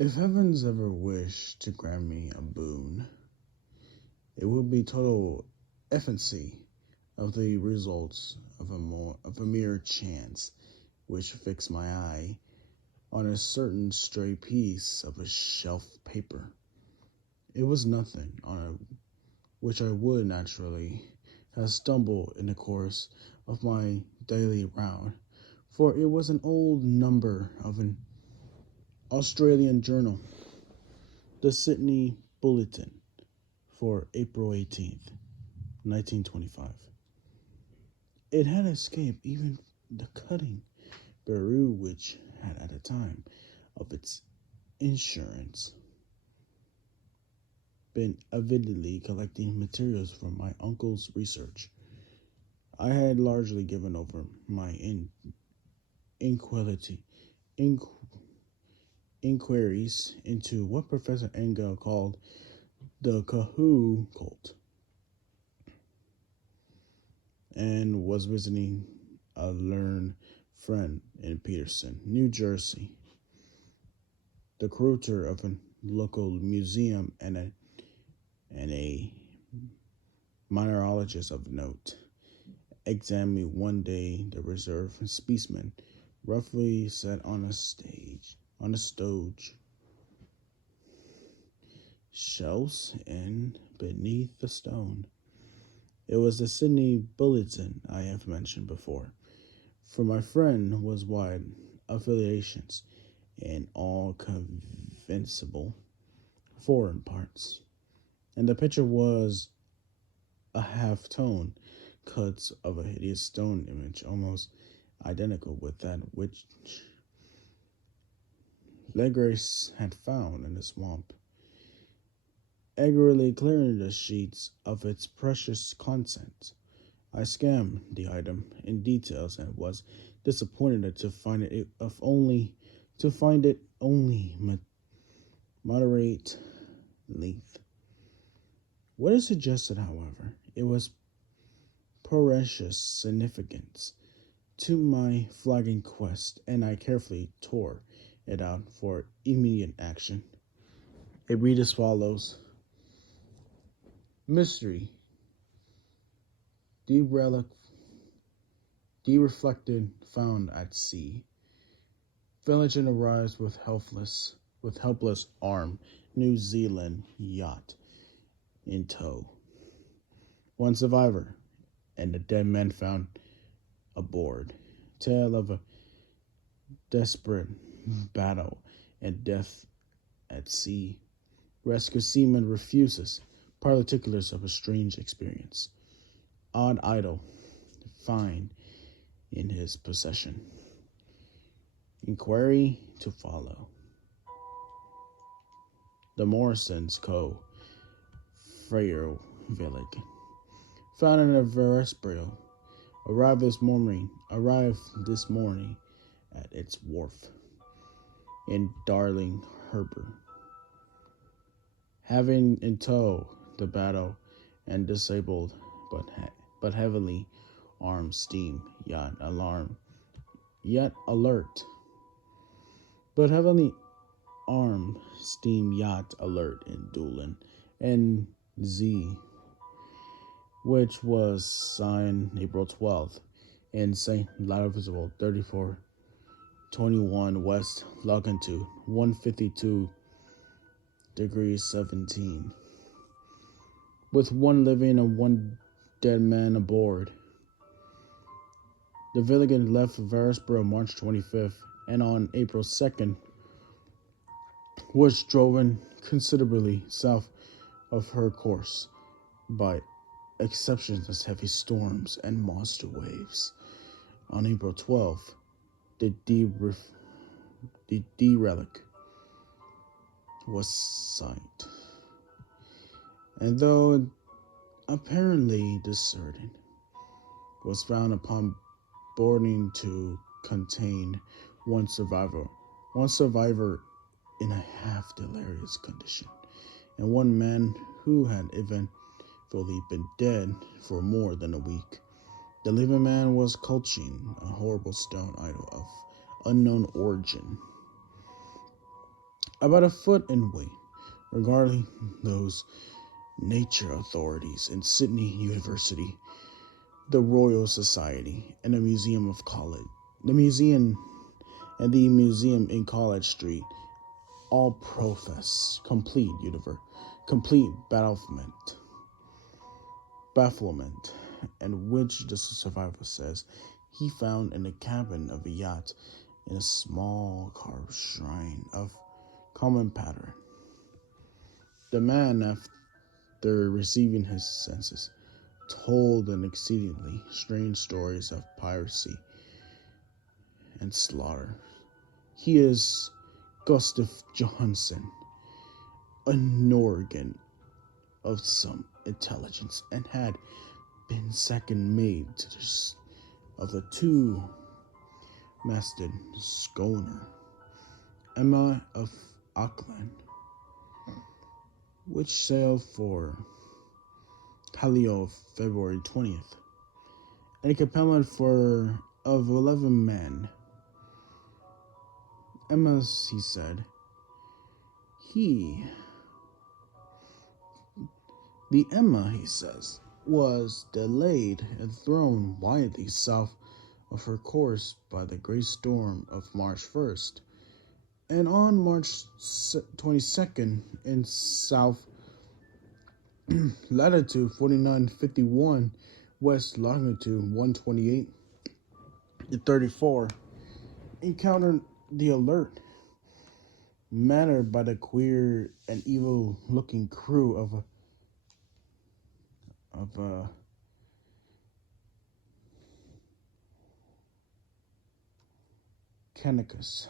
If heavens ever wish to grant me a boon, it would be total efficacy of the results of a mere chance which fixed my eye on a certain stray piece of a shelf paper. It was nothing which I would naturally have stumbled in the course of my daily round, for it was an old number of an Australian journal, the Sydney Bulletin, for April 18th, 1925. It had escaped even the cutting bureau which had at the time of its insurance been avidly collecting materials from my uncle's research. I had largely given over my inquility, inquiries into what Professor Engel called the Cthulhu cult, and was visiting a learned friend in Peterson, New Jersey, the curator of a local museum and a mineralogist of note. Examining one day the reserved specimen roughly set on a stowage shelves and beneath the stone. It was the Sydney Bulletin I have mentioned before, for my friend was wide affiliations in all conceivable foreign parts, and the picture was a half-tone cut of a hideous stone image almost identical with that which Legras had found in the swamp. Eagerly clearing the sheets of its precious contents, I scanned the item in details and was disappointed to find it only moderate length. What it suggested, however, it was precious significance to my flagging quest, and I carefully tore it out for immediate action. It reads as follows: Mystery. Dereflected found at sea. Villager arrives with helpless arm. New Zealand yacht in tow. One survivor and the dead man found aboard. Tale of a desperate battle and death at sea. Rescue seaman refuses. Particulars of a strange experience. Odd idol find in his possession. Inquiry to follow. The Morrisons Co. Frere Village. Found in a Veresbro. Arrived this morning at its wharf in Darling Harbour, having in tow the battle and disabled but heavily armed steam yacht alert. But heavily armed steam yacht alert in Doolin and Z, which was signed April 12th in St. Louisville, 3421 West longitude 152 degrees 17, with one living and one dead man aboard. The Villigan left Veresboro March 25th, and on April 2nd was driven considerably south of her course by exceptions heavy storms and monster waves. On April 12th, the derelict was sighted, and though apparently deserted, was found upon boarding to contain one survivor in a half-delirious condition, and one man who had eventually been dead for more than a week. The living man was clutching a horrible stone idol of unknown origin. about a foot in weight, regarding those nature authorities in Sydney University, the Royal Society, and the Museum of College. The museum in College Street all profess complete bafflement, and which the survivor says he found in the cabin of a yacht in a small carved shrine of common pattern. The man, after receiving his senses, told an exceedingly strange stories of piracy and slaughter. He is Gustav Johansen, a Norwegian of some intelligence, and had been second mate of the two-masted schooner Emma of Auckland, which sailed for Callao February 20th, and a complement of 11 men. Emma, he said, the Emma, he says, was delayed and thrown widely south of her course by the great storm of March 1st, and on March 22nd in south latitude 4951, west longitude 128 to 34, encountered the alert mannered by the queer and evil-looking crew of Canicus,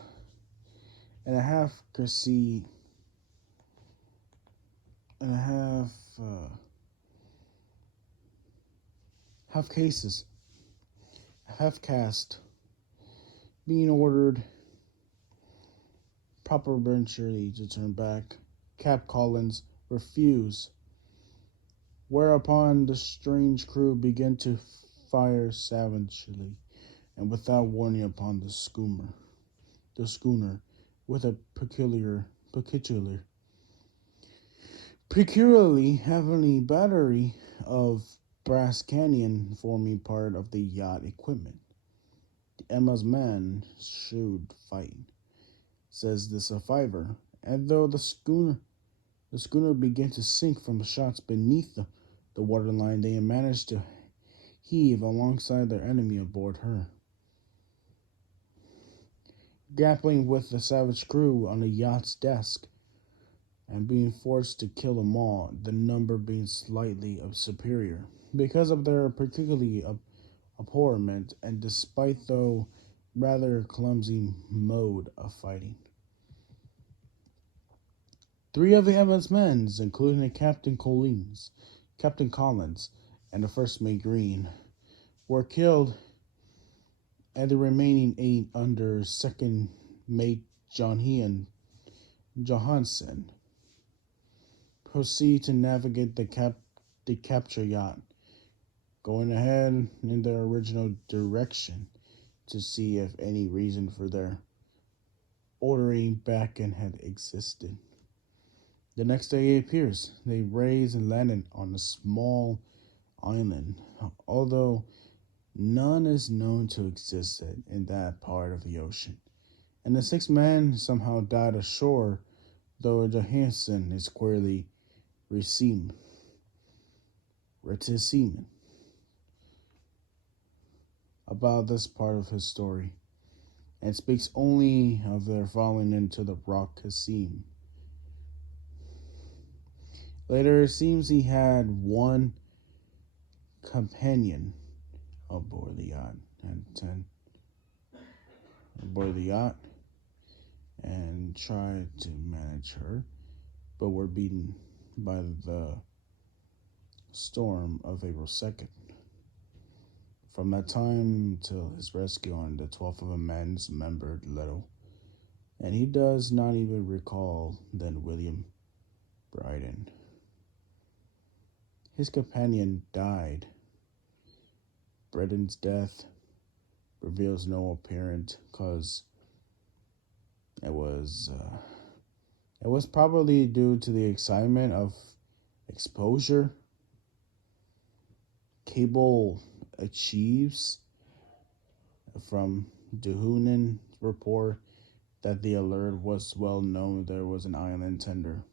and a half caste, being ordered properly to turn back. Cap Collins refused, whereupon the strange crew began to fire savagely and without warning upon the schooner with a peculiarly heavy battery of brass cannon forming part of the yacht equipment. The Emma's man showed fight, says the survivor, and though the schooner began to sink from the shots beneath the waterline, they managed to heave alongside their enemy aboard her. Grappling with the savage crew on the yacht's deck, and being forced to kill them all, the number being slightly superior, because of their particularly abhorrent and despite though rather clumsy mode of fighting. 3 of the Evans men, including Captain Collins, and the first mate Green, were killed, and the remaining 8 under second mate Johansen proceed to navigate the capture yacht, going ahead in their original direction to see if any reason for their ordering back and had existed. The next day it appears they raised and landed on a small island, although none is known to exist in that part of the ocean. And the 6 men somehow died ashore, though Johansen is queerly received about this part of his story, and speaks only of their falling into the rock Cassim. Later, it seems he had one companion aboard the yacht, and tried to manage her, but were beaten by the storm of April 2nd. From that time till his rescue on the 12th of a man's remembered little, and he does not even recall then William Bryden. His companion died. Bryden's death reveals no apparent cause. It was It was probably due to the excitement of exposure. Cable achieves from Duhunin's report that the alert was well known there was an island trader,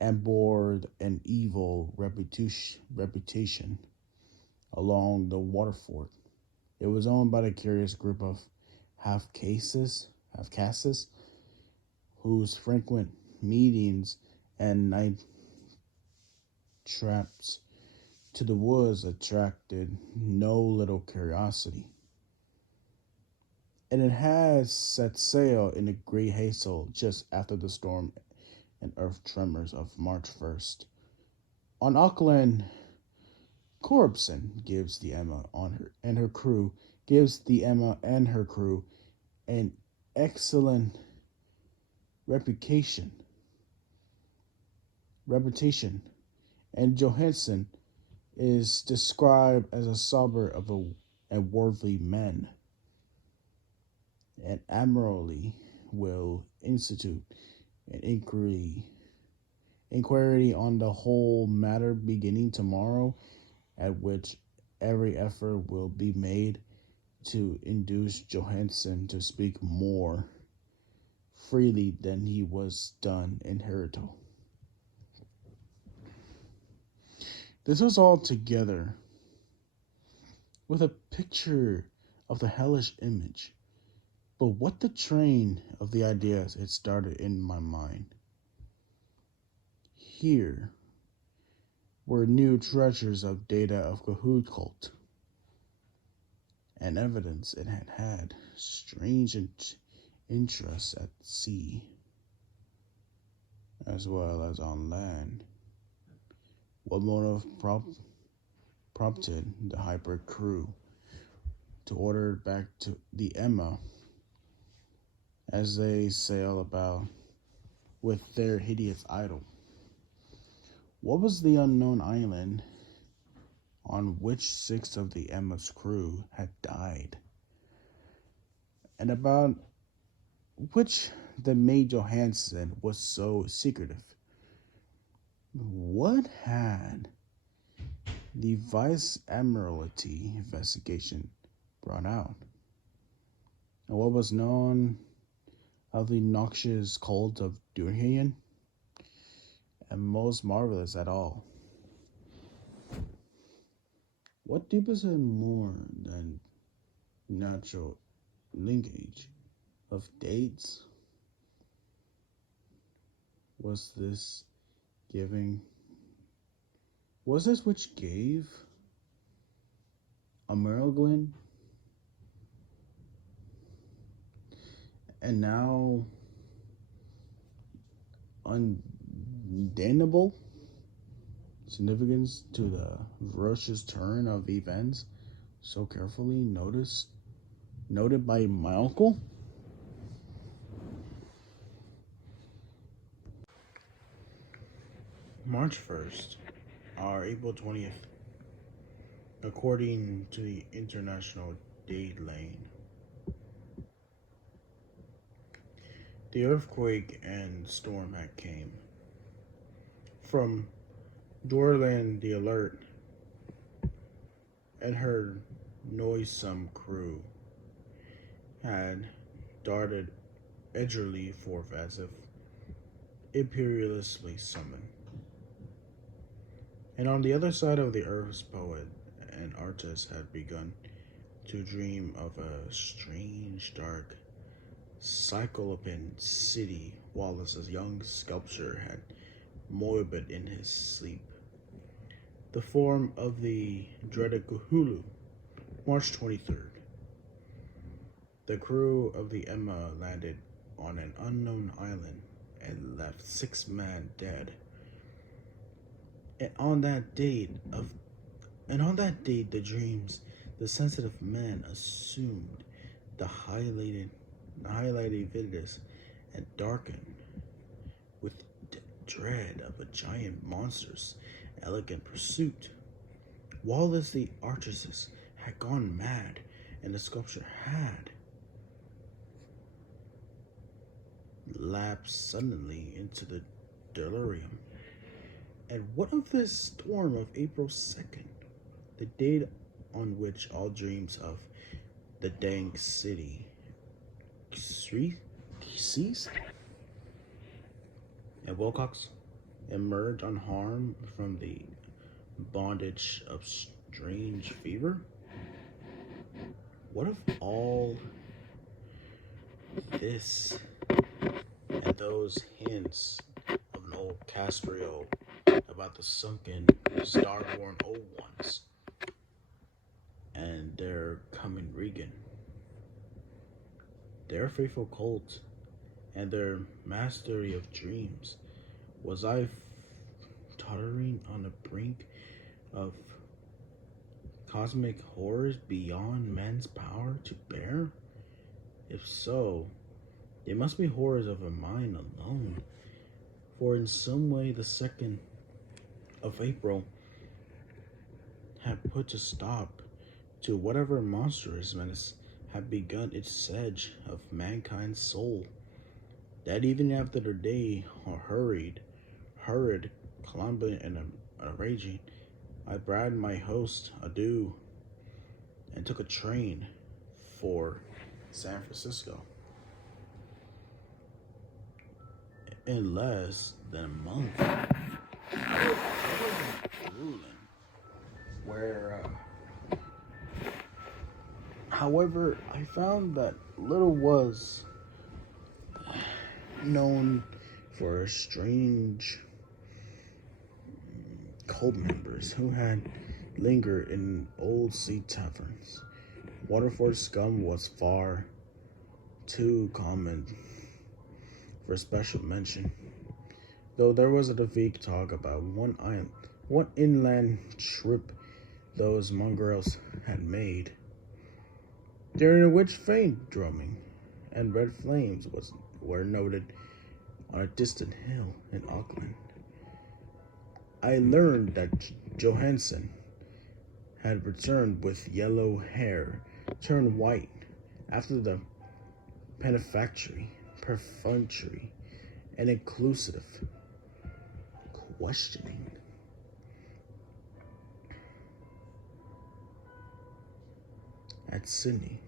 and bore an evil reputation along the waterfront. It was owned by the curious group of half castes, whose frequent meetings and night traps to the woods attracted no little curiosity. And it had set sail in a great hazel just after the storm and earth tremors of March 1st. On Auckland, Corpson gives the Emma on her and her crew gives the Emma and her crew an excellent reputation. Reputation, and Johansson is described as a sober of a worthy man, and admirably will institute an inquiry on the whole matter beginning tomorrow, at which every effort will be made to induce Johansson to speak more freely than he was done in Herito. This was all together with a picture of the hellish image, but what the train of the ideas it started in my mind. Here were new treasures of data of Cthulhu cult, and evidence it had had strange interests at sea, as well as on land. What motive prompted the hyper crew to order back to the Emma as they sail about with their hideous idol? What was the unknown island on which 6 of the Emma's crew had died, and about which the maid Johansson was so secretive? What had the Vice Admiralty investigation brought out? And what was known of the noxious cult of Durhian? And most marvelous at all, what deepest and more than natural linkage of dates was this which gave Amerlin and now undeniable significance to the ferocious turn of events so carefully noted by my uncle? March 1st, or April 20th, according to the International Date Lane. The earthquake and storm had came. From Dorland the Alert and her noisome crew had darted edgerly forth as if imperiously summoned. And on the other side of the earth's poet and artist had begun to dream of a strange, dark, cyclopean city, whilst a young sculptor had morbid in his sleep the form of the dreaded Cthulhu. March 23rd. The crew of the Emma landed on an unknown island and left 6 men dead. And on that date, the dreams, the sensitive man assumed the highlighted vividness and darkened with dread of a giant monster's elegant pursuit. Wallace the artist had gone mad, and the sculptor had, lapsed suddenly into the delirium. And what of this storm of April 2nd, the date on which all dreams of the dang city ceased? And Wilcox emerged unharmed from the bondage of strange fever? What of all this and those hints of an old Castro about the sunken, star-born old ones and their coming Regan, their faithful cult, and their mastery of dreams? Was I tottering on the brink of cosmic horrors beyond man's power to bear? If so, they must be horrors of a mind alone, for in some way the 2nd of April had put a stop to whatever monstrous menace had begun its siege of mankind's soul. That evening after the day hurried, Columbia and a raging, I bade my host adieu and took a train for San Francisco. In less than a month, where, however, I found that little was known for strange cult members who had lingered in old sea taverns. Waterford scum was far too common for special mention, though there was a vague talk about one inland trip those mongrels had made, during which faint drumming and red flames were noted on a distant hill in Auckland. I learned that Johansson had returned with yellow hair turned white after the perfunctory, and inclusive questioning. At Sydney,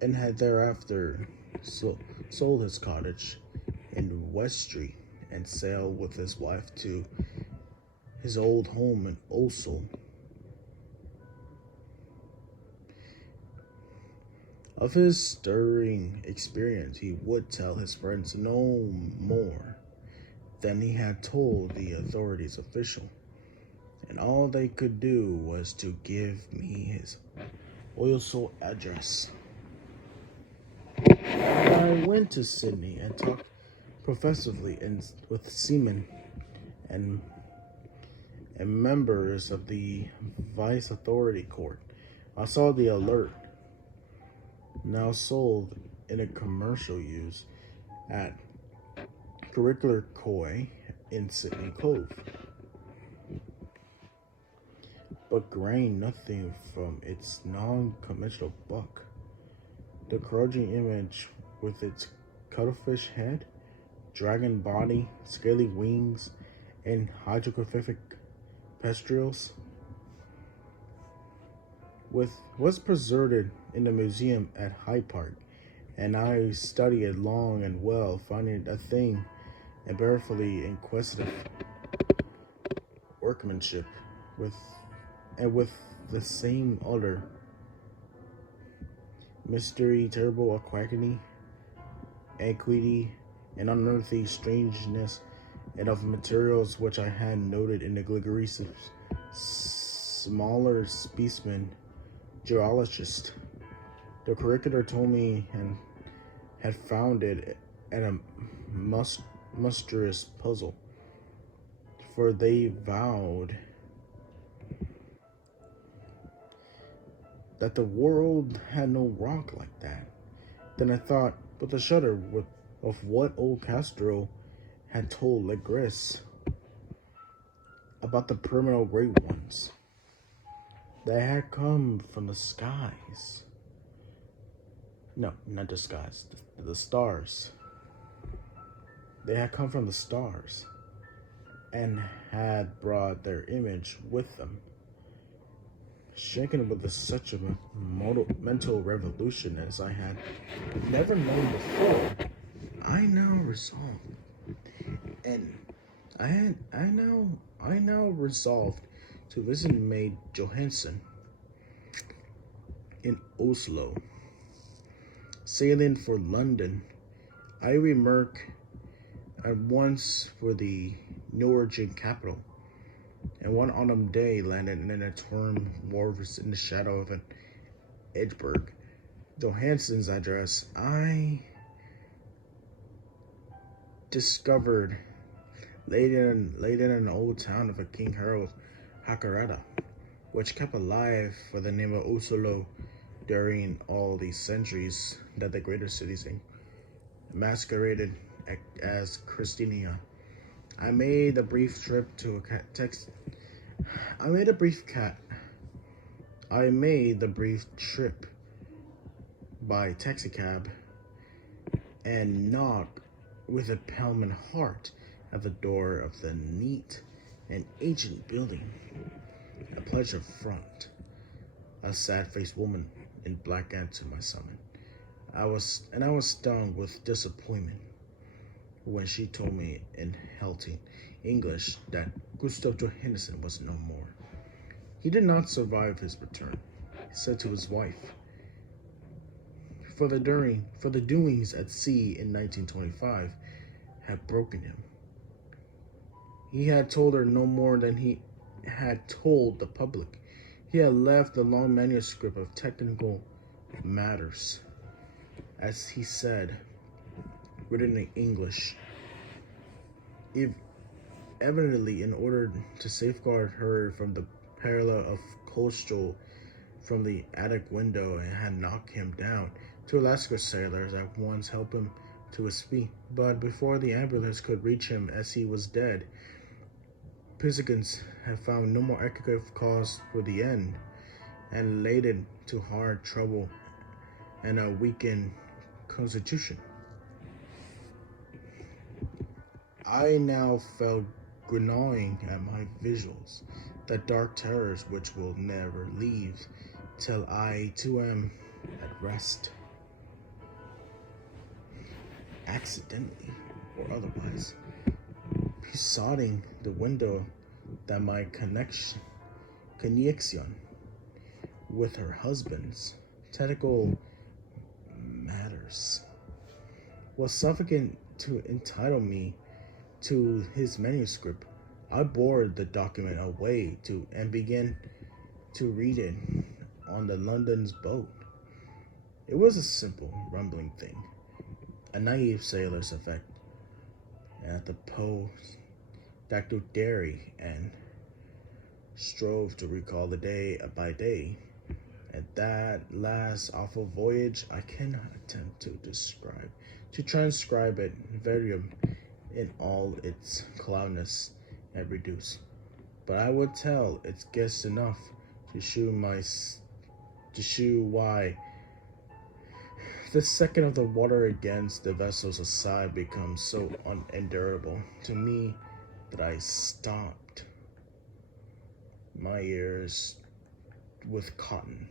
and had thereafter sold his cottage in West Street and sailed with his wife to his old home in Oslo. Of his stirring experience, he would tell his friends no more than he had told the authorities official, and all they could do was to give me his Oslo address. I went to Sydney and talked professively with seamen and members of the Vice Authority Court. I saw the Alert, now sold in a commercial use at Curricular Koi in Sydney Cove, but gained nothing from its non-conventional buck. The corroding image with its cuttlefish head, dragon body, scaly wings, and hieroglyphic pastorals was preserved in the museum at Hyde Park, and I studied it long and well, finding a thing embarrassingly inquisitive workmanship with the same other mystery, terrible aquacity, equity, and unearthly strangeness, and of materials which I had noted in the Gregory's smaller specimen geologist. The curricular told me and had found it at a monstrous puzzle, for they vowed that the world had no rock like that. Then I thought with a shudder of what old Castro had told Legris about the permanent great ones that had come from the skies. No, not disguised. The stars. They had come from the stars and had brought their image with them. Shaken with such a mental revolution as I had never known before, I now resolved, and I now resolved to visit Maid Johansson in Oslo. Sailing for London, I remarked at once for the Norwegian capital, and one autumn day landed in a torn wharves in the shadow of an Edgeburg. Johansson's address I discovered laid in an old town of a King Harold Hakarada, which kept alive for the name of Oslo during all these centuries that the greater cities masqueraded as Christiania. I made a brief trip to I made a brief trip by taxicab and knocked with a Pelman heart at the door of the neat and ancient building. A pleasant front. A sad-faced woman in black answered my summons. I was stung with disappointment when she told me in halting English that Gustav Johannesson was no more. He did not survive his return, he said to his wife. For the doings at sea in 1925 had broken him. He had told her no more than he had told the public. He had left the long manuscript of technical matters, as he said, written in English, evidently in order to safeguard her from the peril of Kostrel from the attic window, and had knocked him down. Two Alaska sailors at once helped him to his feet, but before the ambulance could reach him, as he was dead, Pizzigans had found no more adequate cause for the end, and laden to hard trouble and a weakened constitution. I now felt gnawing at my visuals, the dark terrors which will never leave till I too am at rest. Accidentally or otherwise, besotting the window that my connection with her husband's technical matters was sufficient to entitle me to his manuscript. I bore the document away and began to read it on the London's boat. It was a simple, rumbling thing, a naive sailor's effect, at the post Dr. Derry, and strove to recall the day by day. At that last awful voyage, I cannot attempt to transcribe it verbatim in all its cloudness and reduce. But I would tell its guests enough to shew why the second of the water against the vessel's side becomes so unendurable to me that I stopped my ears with cotton.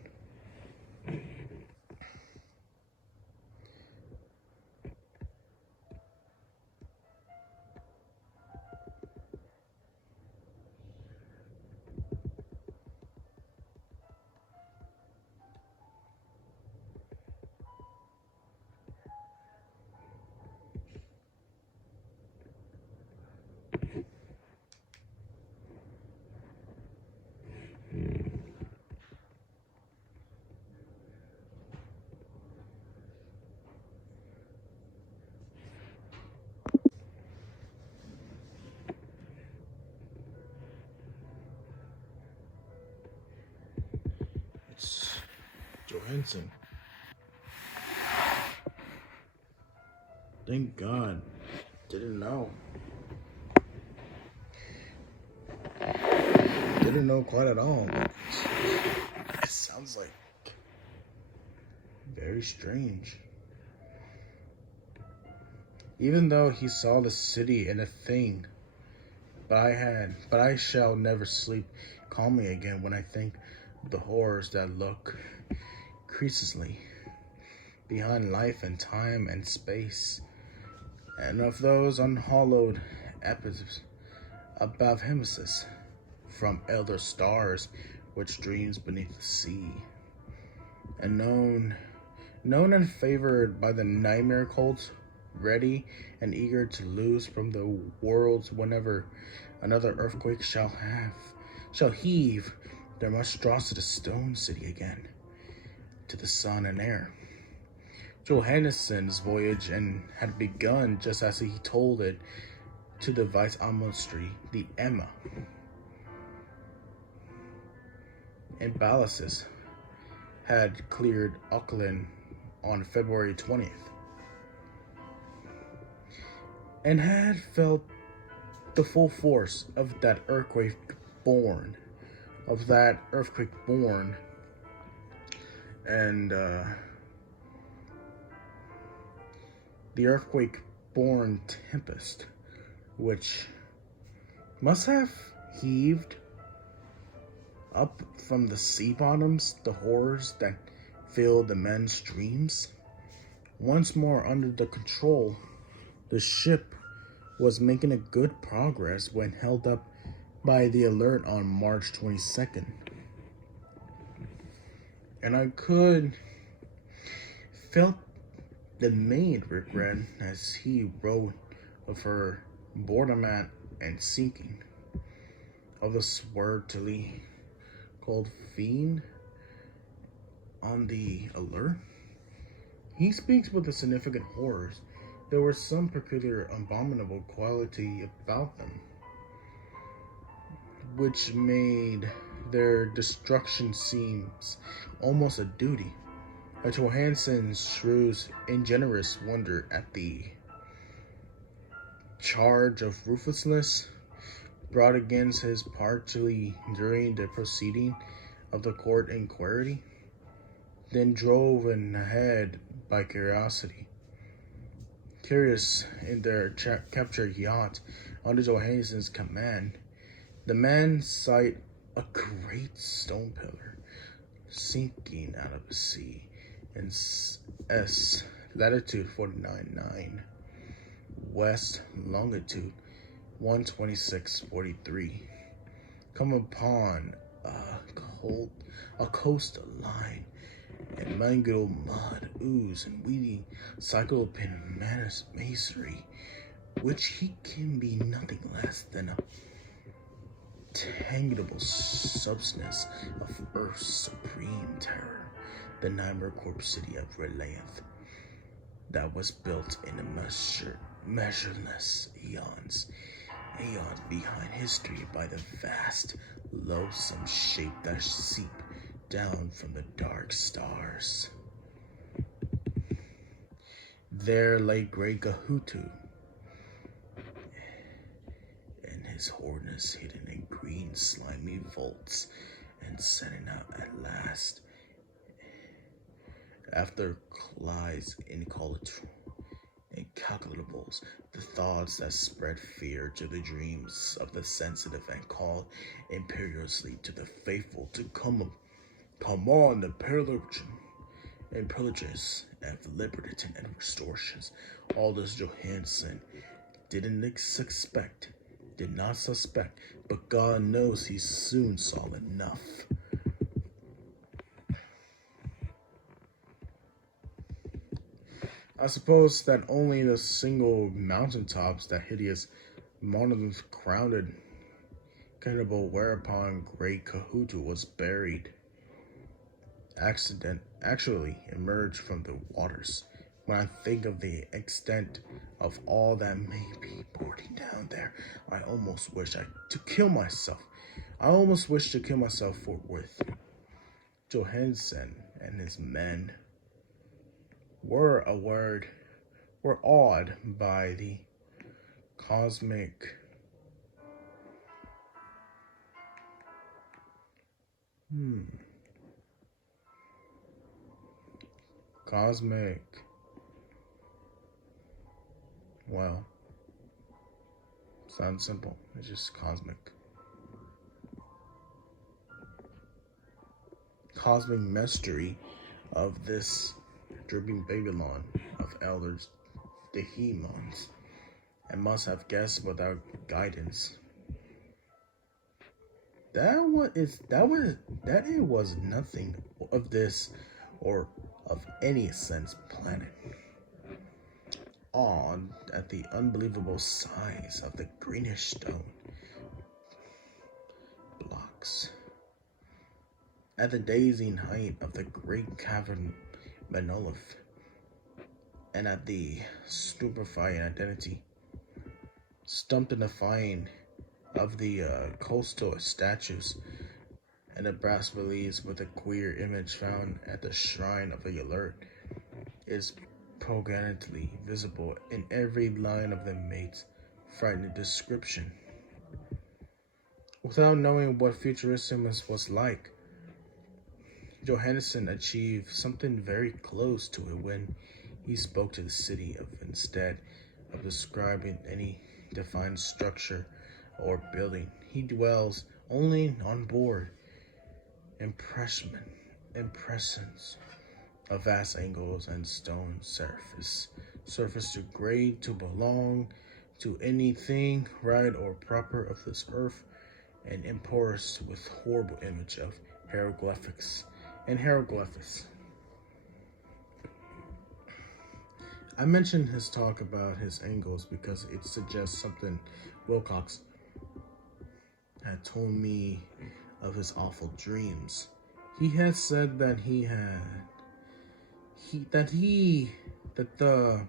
It's Johansson. Thank God. Didn't know. Didn't know quite at all. It sounds like Very strange. Even though he saw the city in a thing, but I shall never sleep calmly again when I think of the horrors that lurk creaselessly behind life and time and space, and of those unhallowed episodes above hemises from elder stars which dreams beneath the sea, and known and favored by the nightmare cults, ready and eager to loose from the worlds whenever another earthquake shall heave their monstrous stone city again to the sun and air. Johanneson's voyage and had begun just as he told it to the vice admiralty, the Emma, and ballastus had cleared Auckland on February 20th, and had felt the full force of that earthquake born, and the earthquake born tempest, which must have heaved up from the sea bottoms the horrors that filled the men's dreams. Once more under the control, the ship was making a good progress when held up by the alert on March 22nd. And I could felt the maid regret as he wrote of her boredom at and sinking, of the swartily called fiend on the alert. He speaks with a significant horrors. There was some peculiar abominable quality about them, which made their destruction seems almost a duty. Johansson's shrewd and generous wonder at the charge of ruthlessness brought against his party during the proceeding of the court inquiry, then drove ahead by curiosity. Curious in their captured yacht under Johansson's command, the men sight a great stone pillar sinking out of the sea in S latitude 49.9, west longitude 126.43, come upon a coastal line and mangled mud, ooze, and weedy cyclopean masonry, which he can be nothing less than a tangible substance of Earth's supreme terror, the nightmare corpse city of Relief, that was built in a measureless eons behind history by the vast, loathsome shape that seep down from the dark stars. There lay great Cthulhu, and his horrors hidden in green slimy vaults, and setting out at last, after Clyde's incalculables, the thoughts that spread fear to the dreams of the sensitive and called imperiously to the faithful to come on the pillages and liberty and restorations. All this Johansson did not suspect, but God knows he soon saw enough. I suppose that only the single mountaintops, that hideous monolith crowned cannibal whereupon great Cthulhu was buried, actually emerged from the waters. When I think of the extent of all that may be boarding down there, I almost wish to kill myself forthwith. Johansson and his men were awed by the cosmic Cosmic. Well, sounds simple. It's just cosmic. Cosmic mystery of this dripping Babylon of elders, the Hemons, and must have guessed without guidance. That it was nothing of this or of any sense planet. Awed at the unbelievable size of the greenish stone blocks, at the dazing height of the great cavern monolith, and at the stupefying identity, stupefying of the coastal statues and the brass reliefs with a queer image found at the shrine of the alert is poignantly visible in every line of the mate's frightening description. Without knowing what futurism was like, Johannesson achieved something very close to it when he spoke to the city instead of describing any defined structure or building. He dwells only on board impressions of vast angles and stone surface too great to belong to anything right or proper of this earth, and imposed with horrible image of hieroglyphics. I mentioned his talk about his angles because it suggests something Wilcox had told me of his awful dreams. He had said that that the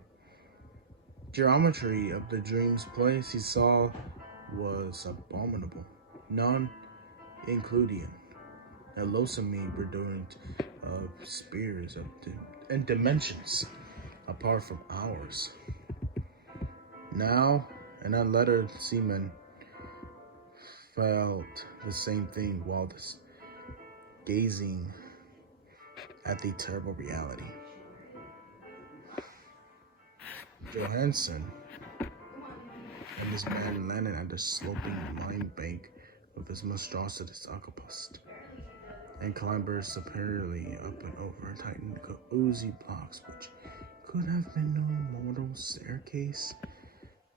geometry of the dream's place he saw was abominable, non-Euclidean, Elosimi redundant of spheres and dimensions apart from ours. Now, an unlettered seaman felt the same thing while gazing at the terrible reality. Johannesson and his man landed at the sloping mine bank with his monstrous octopus, and clambered superiorly up and over tightened oozy blocks which could have been no mortal staircase.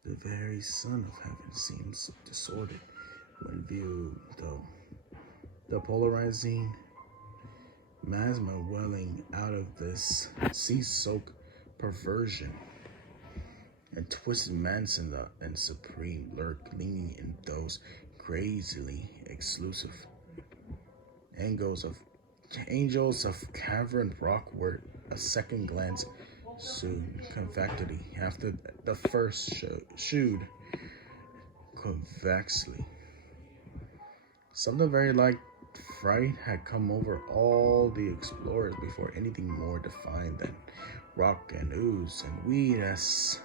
The very sun of heaven seems disordered when viewed, though the polarizing miasma welling out of this sea-soaked perversion and twisted mansion and supreme lurk gleaming in those crazily exclusive angles of angels of cavern rock were a second glance soon convexity after the first shewed convexly. Something very like fright had come over all the explorers before anything more defined than rock and ooze and weed as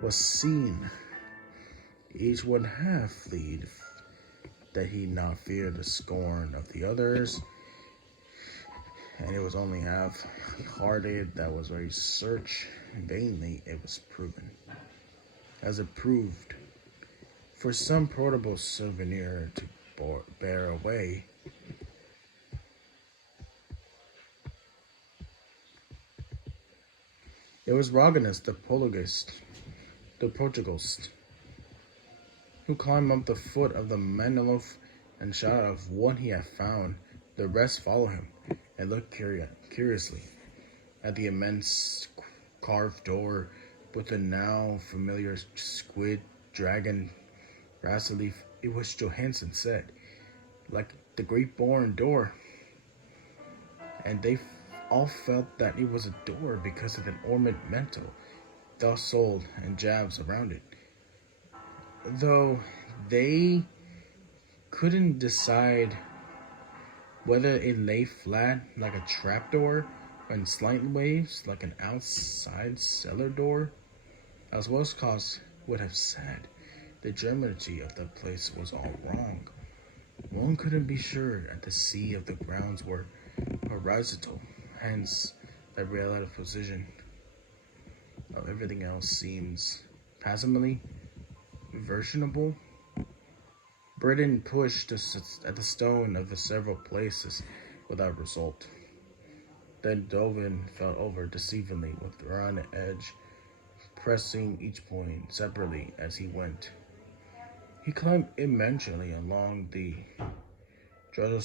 was seen. Each would have fled that he not feared the scorn of the others, and it was only half-hearted that was very search vainly it was proven, as it proved, for some portable souvenir to bear away. It was Roganus the Portugalist, who climbed up the foot of the monolith and shouted of what he had found. The rest followed him and looked curiously at the immense carved door with the now familiar squid dragon brass relief. It was Johannesson said, like the great barn door, and they all felt that it was a door because of the ornamental, thus sold and jabs around it, though they couldn't decide whether it lay flat like a trapdoor and slight waves like an outside cellar door. As Wilcox would have said, the geometry of the place was all wrong. One couldn't be sure at the sea of the grounds were horizontal, hence The relative position of everything else seems passively versionable. Britain pushed at the stone of several places without result. Then Dovin fell over deceivingly with the round edge, pressing each point separately as he went. He climbed immensely along the general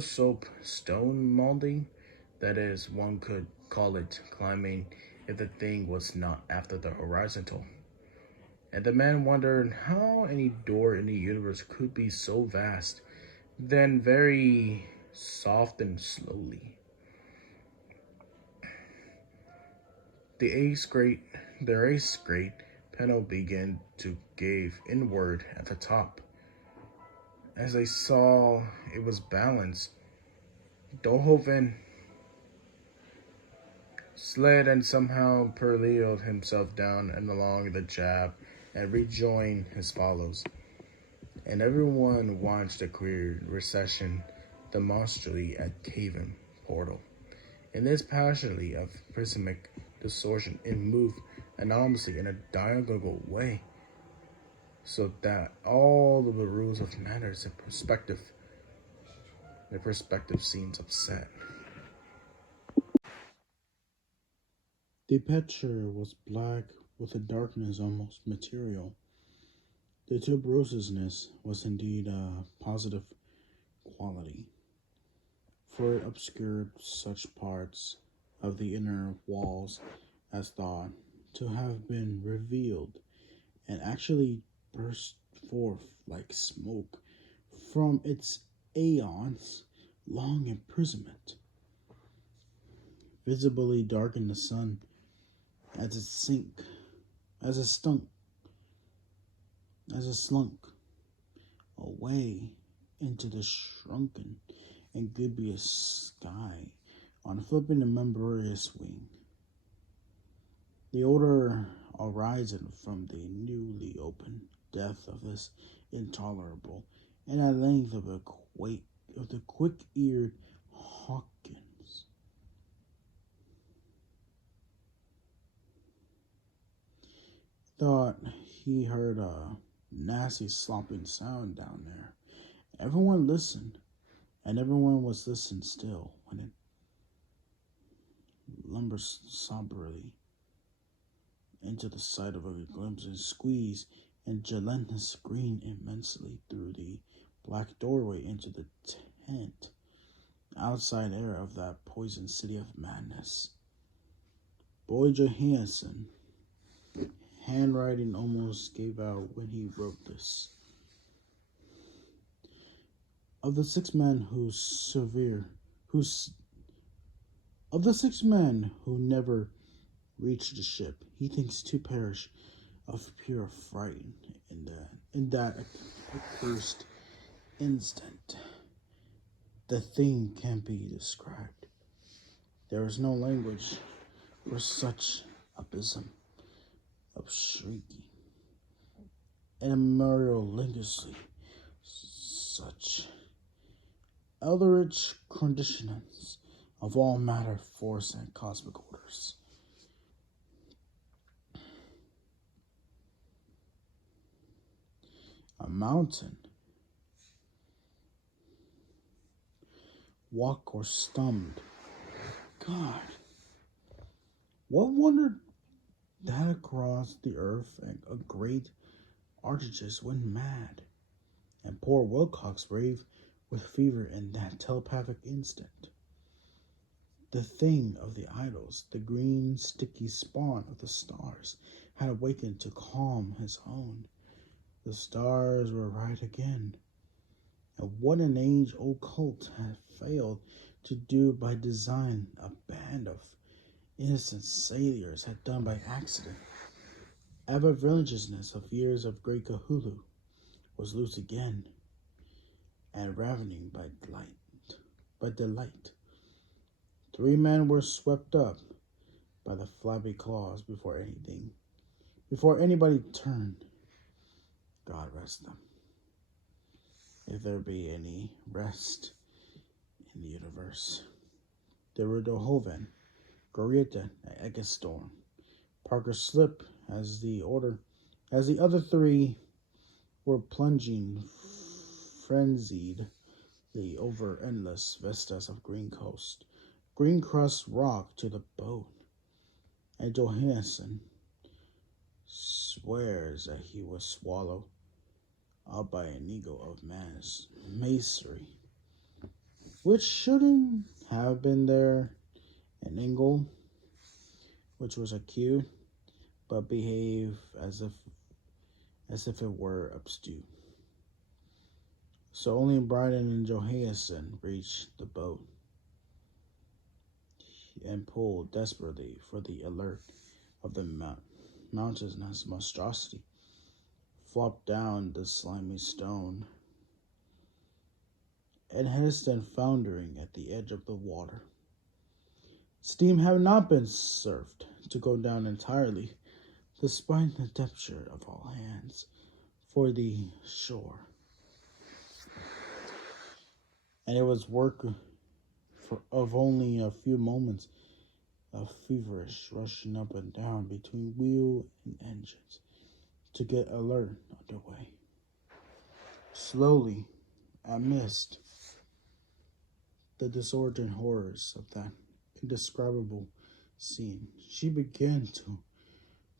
slope stone molding. That is, one could call it climbing if the thing was not after the horizontal. And the man wondered how any door in the universe could be so vast, then very soft and slowly. The ace great panel began to give inward at the top. As they saw it was balanced, Dohoven slid and somehow paralleled himself down and along the jab and rejoined his follows. And everyone watched the queer recession demonstrably at Caven portal. In this partially of prismatic distortion, it moved anomalously in a diagonal way, so that all of the rules of matters in perspective seems upset. The picture was black with a darkness almost material. The tuberousness was indeed a positive quality, for it obscured such parts of the inner walls as thought to have been revealed, and actually burst forth like smoke from its aeons long imprisonment. Visibly darkened the sun as as it stunk, as it slunk away into the shrunken and gibbous sky on flipping the membraneous wing. The odor arising from the newly opened depth of this intolerable, and at length of the quick-eared Hawkins. Thought he heard a nasty slopping sound down there. Everyone listened, and everyone was listening still when it lumbered somberly into the sight of a glimpse and squeezed and gelatinous green immensely through the black doorway into the tent, outside air of that poisoned city of madness. Boy Johansen, handwriting almost gave out when he wrote this. Of the six men who never reached the ship, he thinks two perish of pure fright in that accursed instant. The thing can't be described. There is no language for such abysm of shrieking and immemorial linguously, such eldritch conditionings of all matter, force, and cosmic orders. A mountain, walk or stumped. God, what wonder that across the earth and a great artifice went mad, and poor Wilcox raved with fever in that telepathic instant. The thing of the idols, the green, sticky spawn of the stars, had awakened to calm his own. The stars were right again. And what an age-old cult had failed to do by design, a band of innocent sailors had done by accident. Avariciousness of years of great Cthulhu was loose again, and ravening by delight. 3 men were swept up by the flabby claws before anybody turned. God rest them, if there be any rest in the universe. Hoven, Gorrieta, and Eggestorm. Parker slipped as the other three were plunging frenziedly over endless vistas of green coast, green crust rock to the bone, and Johansson swears that he was swallowed up by an eagle of man's masonry, which shouldn't have been there, an eagle which was acute, but behaved as if it were obtuse. So only Bryden and Johansson reached the boat and pulled desperately for the alert of the mountainous monstrosity flopped down the slimy stone and Hediston foundering at the edge of the water. Steam had not been served to go down entirely, despite the temperature of all hands for the shore. And it was work of only a few moments of feverish rushing up and down between wheel and engines to get alert underway. Slowly, amidst the disordinate horrors of that indescribable scene, she began to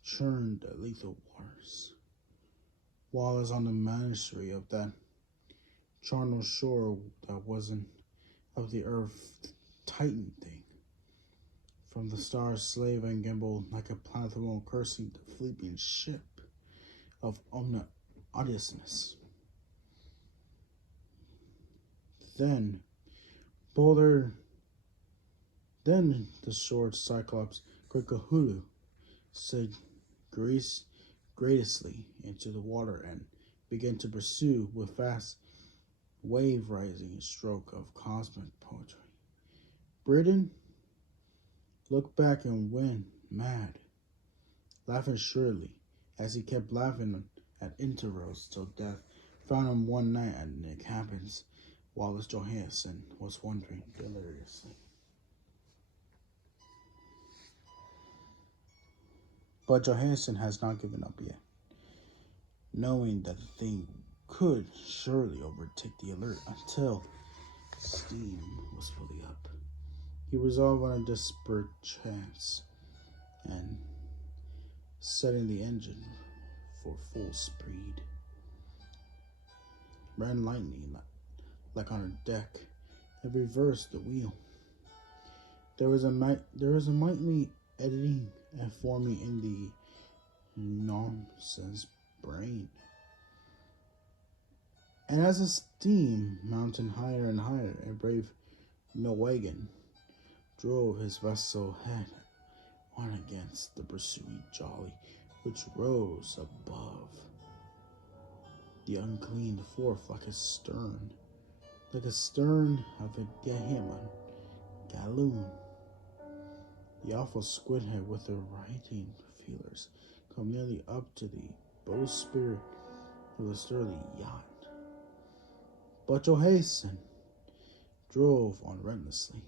churn the lethal waters. Wallace on the ministry of that charnel shore that wasn't of the earth titan thing. From the stars slave and gimbled like a planetable cursing the fleeting ship of odiousness. Then the short Cyclops Cthulhu said graciously into the water and began to pursue with fast wave-rising stroke of cosmic poetry. Britain looked back and went mad, laughing shrilly as he kept laughing at intervals till death found him one night at Nick Happens, while Johansson was wandering deliriously. But Johansson has not given up yet, knowing that the thing could surely overtake the alert until steam was fully up. He resolved on a desperate chance and setting the engine for full speed. Ran lightning like on a deck and reversed the wheel. There was a mighty editing and forming in the nonsense brain. And as the steam mounted higher and higher, a brave Norwegian drove his vessel head on against the pursuing jolly, which rose above the unclean fourth like a stern of a Gehaman galloon. The awful squidhead with the writing feelers come nearly up to the bowsprit of the sturdy yacht. But Johansson drove on relentlessly.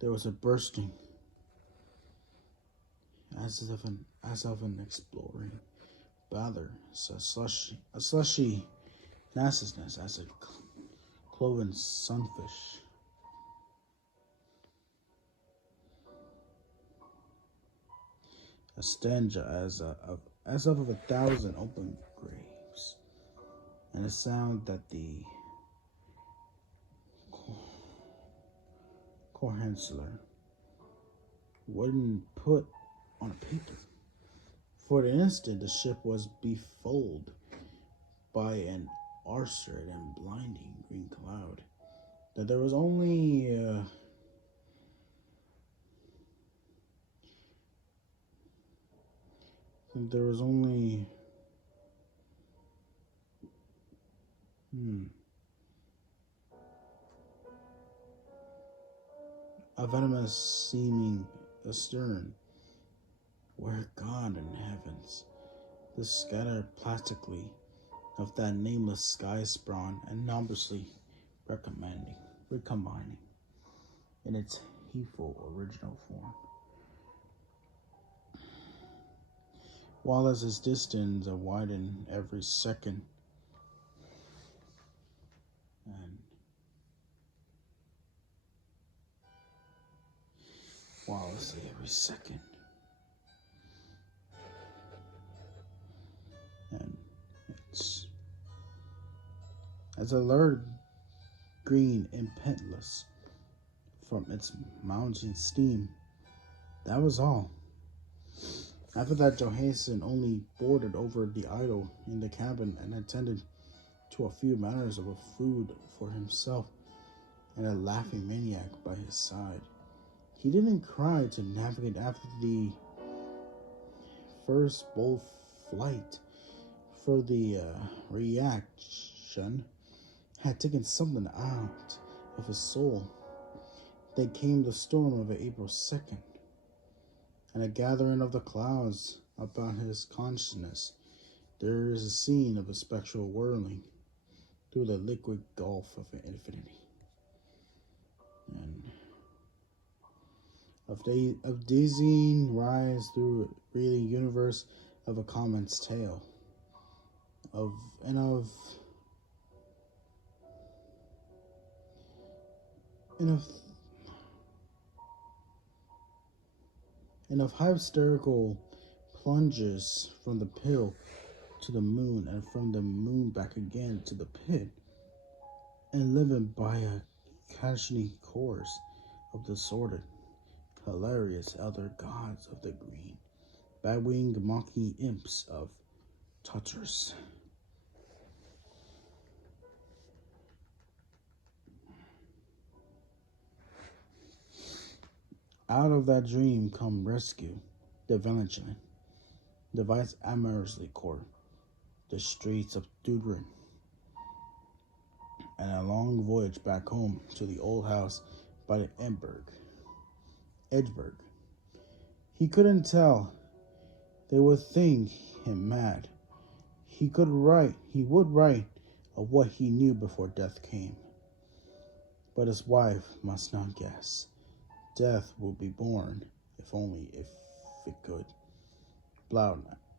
There was a bursting as of an exploring blather, a slushy nastiness as a cloven sunfish. A stench as of 1,000 open graves, and a sound that the Chancellor wouldn't put on a paper. For an instant, the ship was befooled by an arcid and blinding green cloud. That there was only a venomous seeming astern, where God in heavens, the scattered plastically of that nameless sky sprawn and nombrously recombining in its heedful original form. While as his distance widened every second, and every second, and it's as alert, green, and pentless from its mounting steam. That was all. After that, Johansen only boarded over the idol in the cabin and attended to a few matters of food for himself and a laughing maniac by his side. He didn't cry to navigate after the first bold flight, for the reaction had taken something out of his soul. Then came the storm of April 2nd, and a gathering of the clouds about his consciousness. There is a scene of a spectral whirling through the liquid gulf of infinity, and of dizzying rise through a reeling universe of a comet's tail, of hysterical plunges from the pill to the moon, and from the moon back again to the pit, and living by a catching course of disordered, hilarious elder gods of the green, bat-winged mocking imps of Tartarus. Out of that dream come rescue, the vigilant, the vice amorously court, the streets of Dudrin, and a long voyage back home to the old house by the Edgeburg. He couldn't tell. They would think him mad. He would write of what he knew before death came. But his wife must not guess. Death will be born, if it could, blot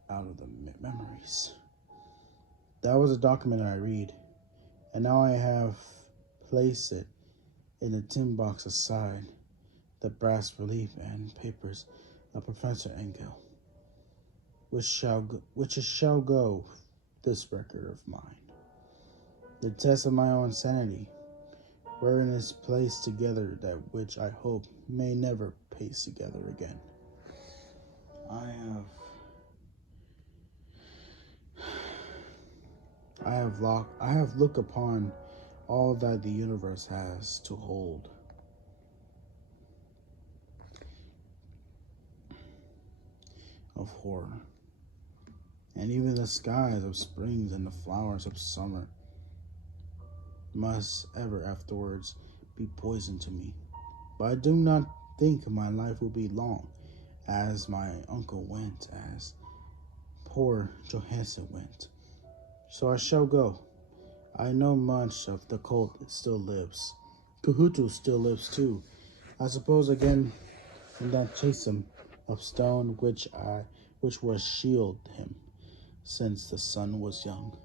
out of the memories. That was a document I read, and now I have placed it in the tin box aside the brass relief and papers of Professor Engel, which shall go this record of mine, the test of my own sanity, wherein is placed together that which I hope may never pace together again. I have looked upon all that the universe has to hold. Of horror, and even the skies of springs and the flowers of summer must ever afterwards be poison to me. But I do not think my life will be long, as my uncle went, as poor Johansen went. So I shall go. I know much of the cult still lives. Cthulhu still lives too. I suppose again in that chasm of stone which was shield him since the sun was young.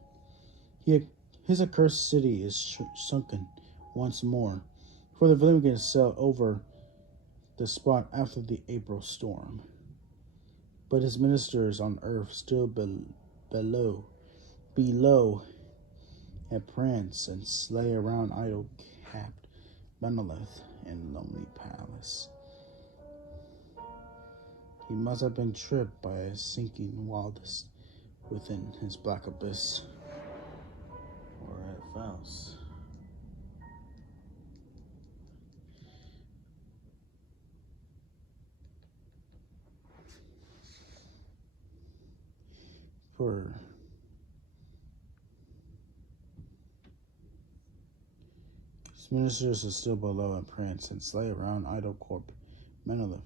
His accursed city is sunken once more, for the Vlimgans sailed over the spot after the April storm. But his ministers on earth still below and prance and slay around idol-capped monolith and lonely palace. He must have been tripped by a sinking wildest within his black abyss, or at Faust. For his ministers are still below and prance and slay around idol corp monolith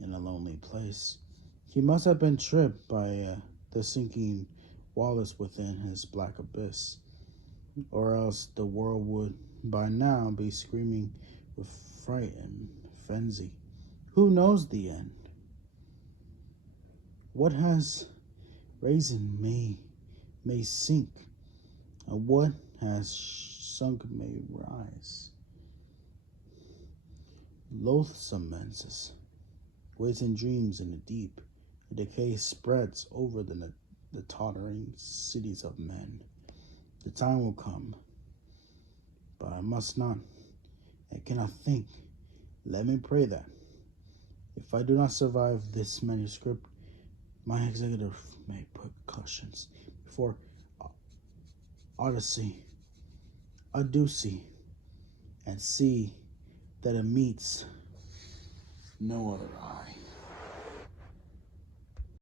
in a lonely place. He must have been tripped by the sinking Wallace within his black abyss, or else the world would by now be screaming with fright and frenzy. Who knows the end? What has risen may sink, and what has sunk may rise. Loathsome menses, waiting dreams in the deep, a decay spreads over the tottering cities of men. The time will come, but I must not, I cannot think. Let me pray that, if I do not survive this manuscript, my executor may put cautions before Odyssey, and see that it meets no other eye.